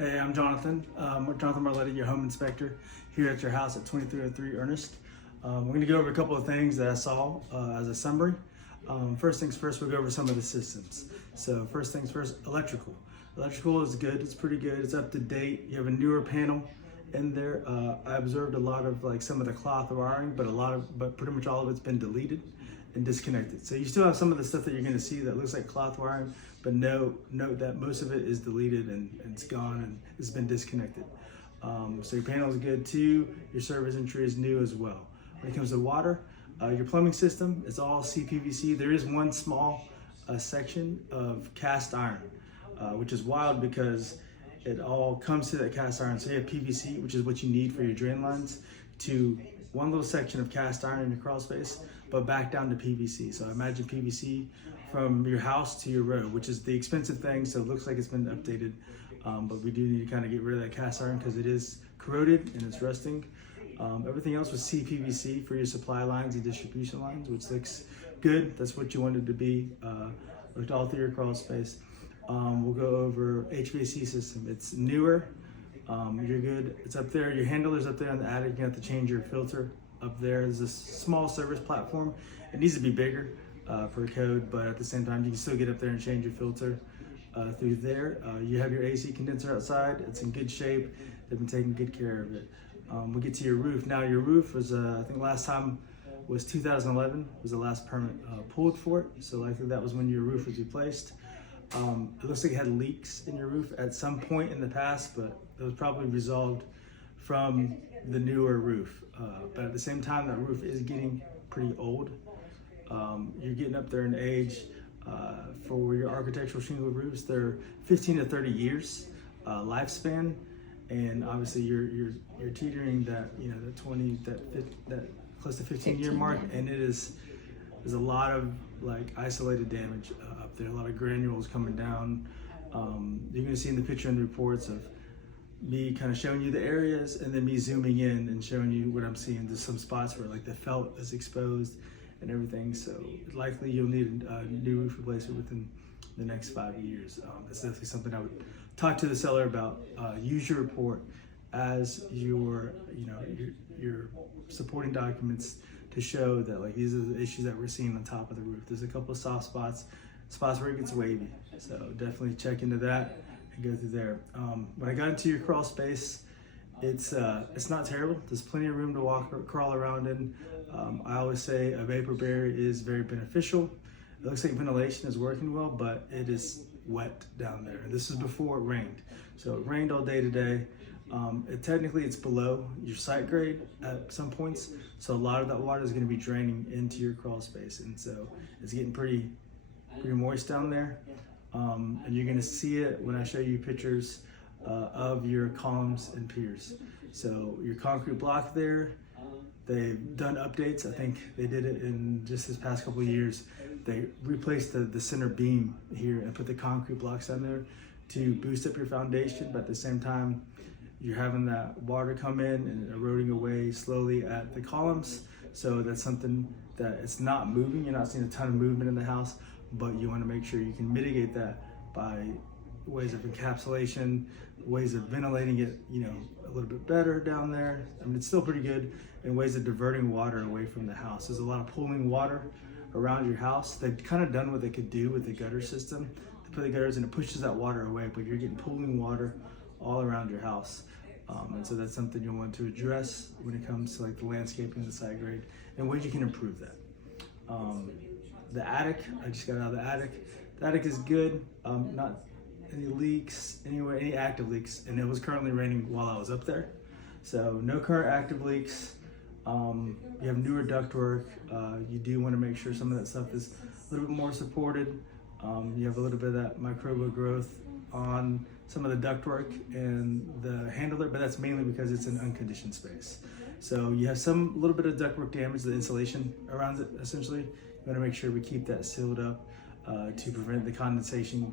Hey, I'm Jonathan. Jonathan Marletti, your home inspector here at your house at 2303 Ernest. We're going to go over a couple of things that I saw as a summary. First things first, we'll go over some of the systems. So first things first, electrical. Electrical is good. It's pretty good. It's up to date. You have a newer panel in there. I observed a lot of some of the cloth wiring, but pretty much all of it's been deleted and disconnected. So you still have some of the stuff that you're going to see that looks like cloth wiring, but note that most of it is deleted and it's gone and it's been disconnected. So your panel is good too. Your service entry is new as well. When it comes to water, your plumbing system is all CPVC. There is one small section of cast iron, which is wild because it all comes to that cast iron. So you have PVC, which is what you need for your drain lines, to one little section of cast iron in your crawl space, but back down to PVC. So imagine PVC from your house to your road, which is the expensive thing, so it looks like it's been updated. But we do need to kind of get rid of that cast iron because it is corroded and it's rusting. Everything else was CPVC for your supply lines and distribution lines, which looks good. That's what you wanted to be. Looked all through your crawl space. We'll go over HVAC system. It's newer. You're good. It's up there. Your handler's up there in the attic. You have to change your filter up there. There's a small service platform. It needs to be bigger per code, but at the same time, you can still get up there and change your filter through there. You have your AC condenser outside. It's in good shape. They've been taking good care of it. We'll get to your roof. Now your roof was, I think last time was 2011 was the last permit pulled for it. So likely that was when your roof was replaced. It looks like it had leaks in your roof at some point in the past, but it was probably resolved from the newer roof. But at the same time, that roof is getting pretty old. You're getting up there in age. For your architectural shingle roofs, they're 15 to 30 years lifespan, and obviously you're teetering that that close to 15-year mark, and there's a lot of isolated damage up there, a lot of granules coming down. You're gonna see in the picture in the reports of me kind of showing you the areas and then me zooming in and showing you what I'm seeing. There's some spots where the felt is exposed and everything, so likely you'll need a new roof replacement within the next 5 years. That's definitely something I would talk to the seller about. Use your report as your supporting documents to show that these are the issues that we're seeing on top of the roof. There's a couple of soft spots where it gets wavy, so definitely check into that and go through there. When I got into your crawl space, it's not terrible. There's plenty of room to crawl around in. I always say a vapor barrier is very beneficial. It looks like ventilation is working well, but it is wet down there. This is before it rained. So it rained all day today. Technically it's below your site grade at some points. So a lot of that water is going to be draining into your crawl space. And so it's getting pretty moist down there. And you're going to see it when I show you pictures of your columns and piers. So your concrete block there, they've done updates. I think they did it in just this past couple of years. They replaced the center beam here and put the concrete blocks on there to boost up your foundation, but at the same time, you're having that water come in and eroding away slowly at the columns. So that's something that it's not moving. You're not seeing a ton of movement in the house, but you want to make sure you can mitigate that by ways of encapsulation, ways of ventilating it, a little bit better down there. I mean, it's still pretty good, and ways of diverting water away from the house. There's a lot of pooling water around your house. They've kind of done what they could do with the gutter system. They put the gutters and it pushes that water away, but you're getting pooling water all around your house. And so that's something you'll want to address when it comes to the landscaping, the side grade, and ways you can improve that. The attic, I just got out of the attic. The attic is good, not any leaks anywhere, any active leaks, and it was currently raining while I was up there. So no current active leaks. You have newer ductwork. You do want to make sure some of that stuff is a little bit more supported. You have a little bit of that microbial growth on some of the ductwork and the handler, but that's mainly because it's an unconditioned space. So you have some little bit of ductwork damage, the insulation around it essentially. You want to make sure we keep that sealed up to prevent the condensation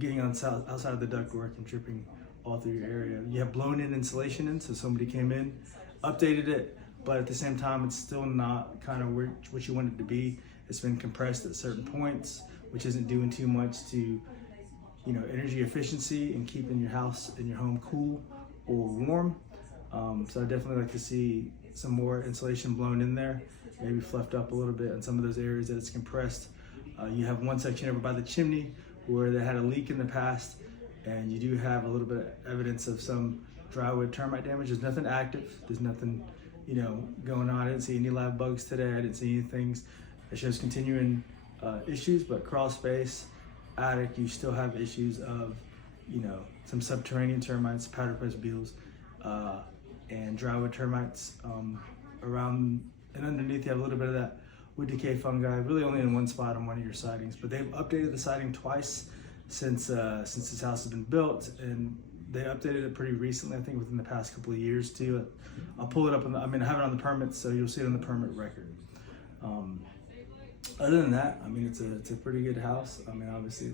getting outside of the ductwork and dripping all through your area. You have blown in insulation in, so somebody came in, updated it, but at the same time, it's still not kind of what you want it to be. It's been compressed at certain points, which isn't doing too much to, energy efficiency and keeping your house and your home cool or warm. So I definitely like to see some more insulation blown in there, maybe fluffed up a little bit in some of those areas that it's compressed. You have one section over by the chimney where they had a leak in the past, and you do have a little bit of evidence of some drywood termite damage. There's nothing active. There's nothing, going on. I didn't see any live bugs today. I didn't see any things. It shows continuing issues, but crawl space, attic, you still have issues of, some subterranean termites, powder puff beetles, and drywood termites around and underneath. You have a little bit of that wood decay fungi, really only in one spot on one of your sidings. But they've updated the siding twice since this house has been built, and they updated it pretty recently. I think within the past couple of years too. I'll pull it up I have it on the permits, so you'll see it on the permit record. Other than that, it's a pretty good house. Obviously,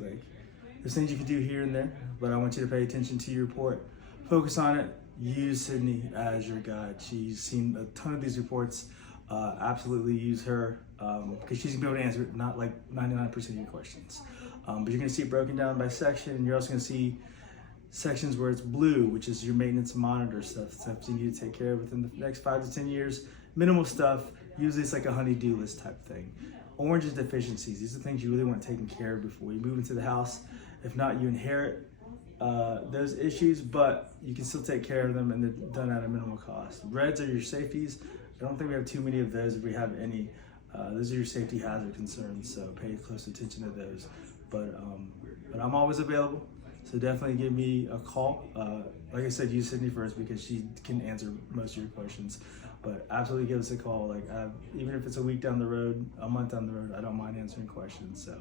there's things you can do here and there, but I want you to pay attention to your report. Focus on it. Use Sydney as your guide. She's seen a ton of these reports. Absolutely use her because she's gonna be able to answer not like 99% of your questions. But you're gonna see it broken down by section. You're also gonna see sections where it's blue, which is your maintenance monitor stuff you need to take care of within the next 5 to 10 years. Minimal stuff. Usually it's like a honey-do list type thing. Orange is deficiencies. These are things you really want taken care of before you move into the house. If not, you inherit those issues, but you can still take care of them, and they're done at a minimal cost. Reds are your safeties. I don't think we have too many of those. If we have any, those are your safety hazard concerns, so pay close attention to those. But I'm always available, so definitely give me a call. Like I said, use Sydney first because she can answer most of your questions. But absolutely give us a call. Even if it's a week down the road, a month down the road, I don't mind answering questions. So